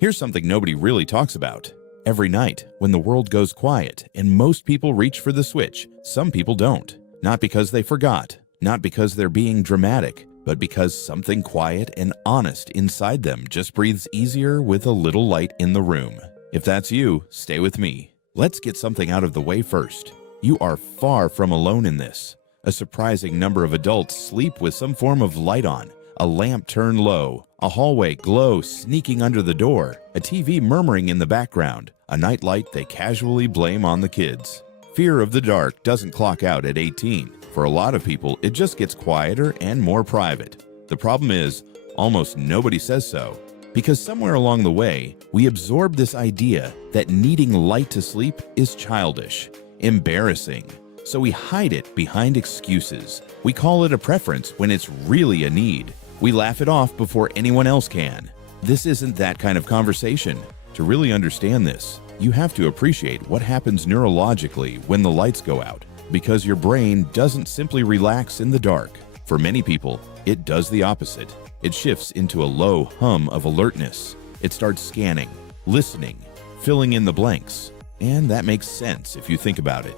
Here's something nobody really talks about. Every night, when the world goes quiet and most people reach for the switch, some people don't. Not because they forgot, not because they're being dramatic, but because something quiet and honest inside them just breathes easier with a little light in the room. If that's you, stay with me. Let's get something out of the way first. You are far from alone in this. A surprising number of adults sleep with some form of light on, a lamp turned low, a hallway glow sneaking under the door, a TV murmuring in the background, a nightlight they casually blame on the kids. Fear of the dark doesn't clock out at 18. For a lot of people, it just gets quieter and more private. The problem is, almost nobody says so. Because somewhere along the way, we absorb this idea that needing light to sleep is childish, embarrassing. So we hide it behind excuses. We call it a preference when it's really a need. We laugh it off before anyone else can. This isn't that kind of conversation. To really understand this, you have to appreciate what happens neurologically when the lights go out. Because your brain doesn't simply relax in the dark. For many people, it does the opposite. It shifts into a low hum of alertness. It starts scanning, listening, filling in the blanks. And that makes sense if you think about it.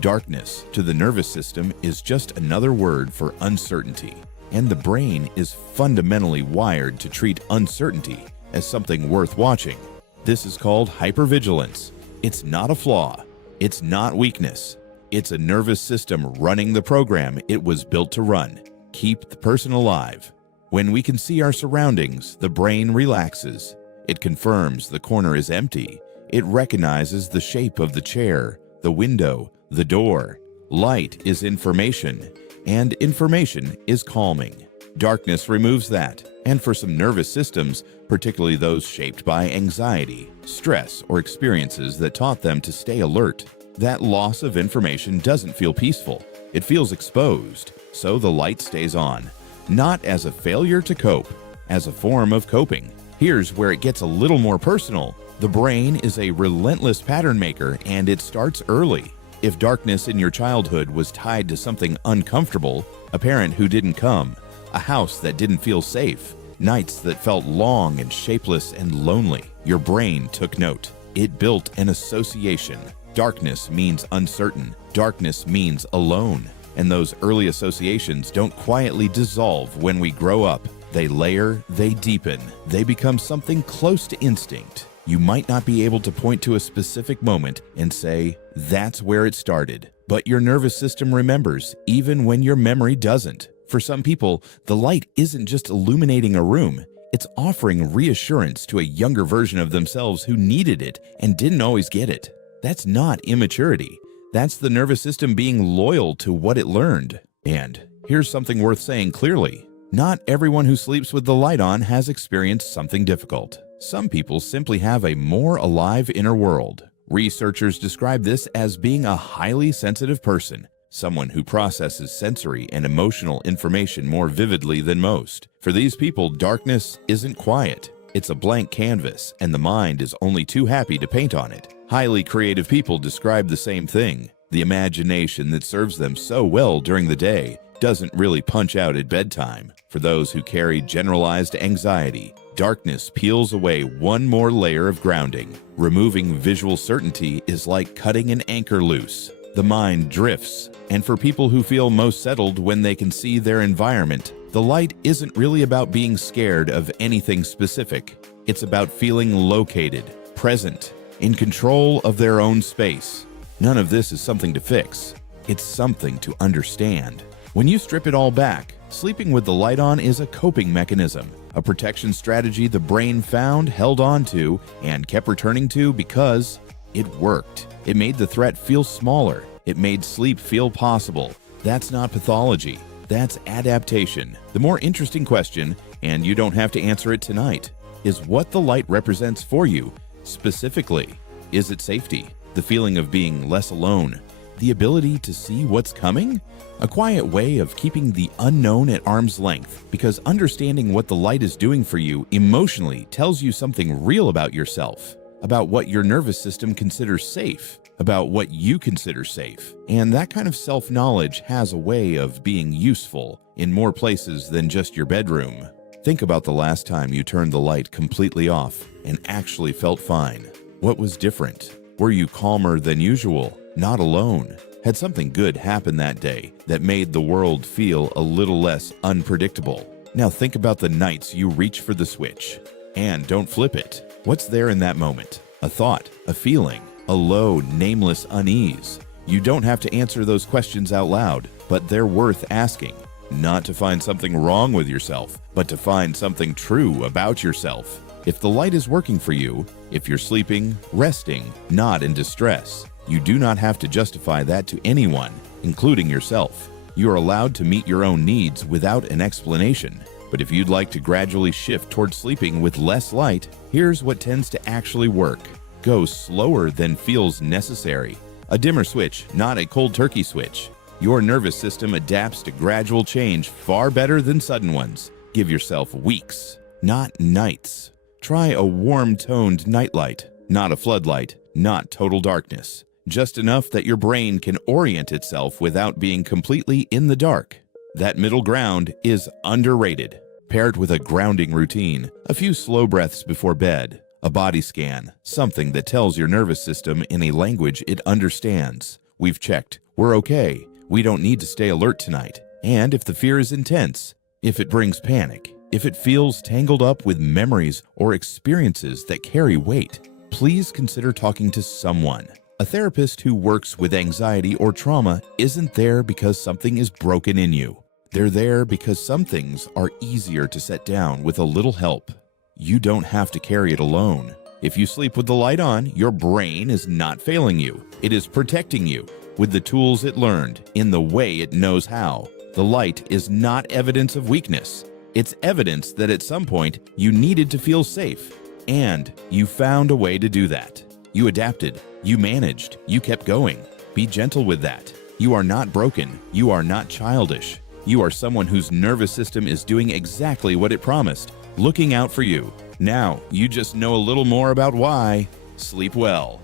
Darkness to the nervous system is just another word for uncertainty. And the brain is fundamentally wired to treat uncertainty as something worth watching. This is called hypervigilance. It's not a flaw. It's not weakness. It's a nervous system running the program it was built to run. Keep the person alive. When we can see our surroundings, the brain relaxes. It confirms the corner is empty. It recognizes the shape of the chair, the window, the door. Light is information, and information is calming. Darkness removes that, and for some nervous systems, particularly those shaped by anxiety, stress, or experiences that taught them to stay alert, that loss of information doesn't feel peaceful. It feels exposed, so the light stays on. Not as a failure to cope, as a form of coping. Here's where it gets a little more personal. The brain is a relentless pattern maker, and it starts early. If darkness in your childhood was tied to something uncomfortable, a parent who didn't come, a house that didn't feel safe, nights that felt long and shapeless and lonely, your brain took note. It built an association. Darkness means uncertain. Darkness means alone. And those early associations don't quietly dissolve when we grow up. They layer, they deepen, they become something close to instinct. You might not be able to point to a specific moment and say, that's where it started. But your nervous system remembers, even when your memory doesn't. For some people, the light isn't just illuminating a room. It's offering reassurance to a younger version of themselves who needed it and didn't always get it. That's not immaturity. That's the nervous system being loyal to what it learned. And here's something worth saying clearly. Not everyone who sleeps with the light on has experienced something difficult. Some people simply have a more alive inner world. Researchers describe this as being a highly sensitive person, someone who processes sensory and emotional information more vividly than most. For these people, darkness isn't quiet. It's a blank canvas, and the mind is only too happy to paint on it. Highly creative people describe the same thing. The imagination that serves them so well during the day doesn't really punch out at bedtime. For those who carry generalized anxiety, darkness peels away one more layer of grounding. Removing visual certainty is like cutting an anchor loose. The mind drifts, and for people who feel most settled when they can see their environment, the light isn't really about being scared of anything specific. It's about feeling located, present, in control of their own space. None of this is something to fix. It's something to understand. When you strip it all back, sleeping with the light on is a coping mechanism, a protection strategy the brain found, held on to, and kept returning to because it worked. It made the threat feel smaller. It made sleep feel possible. That's not pathology. That's adaptation. The more interesting question, and you don't have to answer it tonight, is what the light represents for you. Specifically, is it safety? The feeling of being less alone? The ability to see what's coming? A quiet way of keeping the unknown at arm's length, because understanding what the light is doing for you emotionally tells you something real about yourself, about what your nervous system considers safe, about what you consider safe. And that kind of self-knowledge has a way of being useful in more places than just your bedroom. Think about the last time you turned the light completely off and actually felt fine. What was different? Were you calmer than usual? Not alone? Had something good happen that day that made the world feel a little less unpredictable? Now think about the nights you reach for the switch. And don't flip it. What's there in that moment? A thought, a feeling, a low, nameless unease. You don't have to answer those questions out loud, but they're worth asking. Not to find something wrong with yourself, but to find something true about yourself. If the light is working for you, if you're sleeping, resting, not in distress, you do not have to justify that to anyone, including yourself. You are allowed to meet your own needs without an explanation. But if you'd like to gradually shift towards sleeping with less light, here's what tends to actually work. Go slower than feels necessary. A dimmer switch, not a cold turkey switch. Your nervous system adapts to gradual change far better than sudden ones. Give yourself weeks, not nights. Try a warm-toned nightlight, not a floodlight, not total darkness. Just enough that your brain can orient itself without being completely in the dark. That middle ground is underrated. Pair it with a grounding routine, a few slow breaths before bed, a body scan, something that tells your nervous system in a language it understands. We've checked. We're okay. We don't need to stay alert tonight. And if the fear is intense, if it brings panic, if it feels tangled up with memories or experiences that carry weight, please consider talking to someone. A therapist who works with anxiety or trauma isn't there because something is broken in you. They're there because some things are easier to set down with a little help. You don't have to carry it alone. If you sleep with the light on, your brain is not failing you. It is protecting you with the tools it learned in the way it knows how. The light is not evidence of weakness. It's evidence that at some point you needed to feel safe, and you found a way to do that. You adapted, you managed, you kept going. Be gentle with that. You are not broken. You are not childish. You are someone whose nervous system is doing exactly what it promised, looking out for you. Now, you just know a little more about why. Sleep well.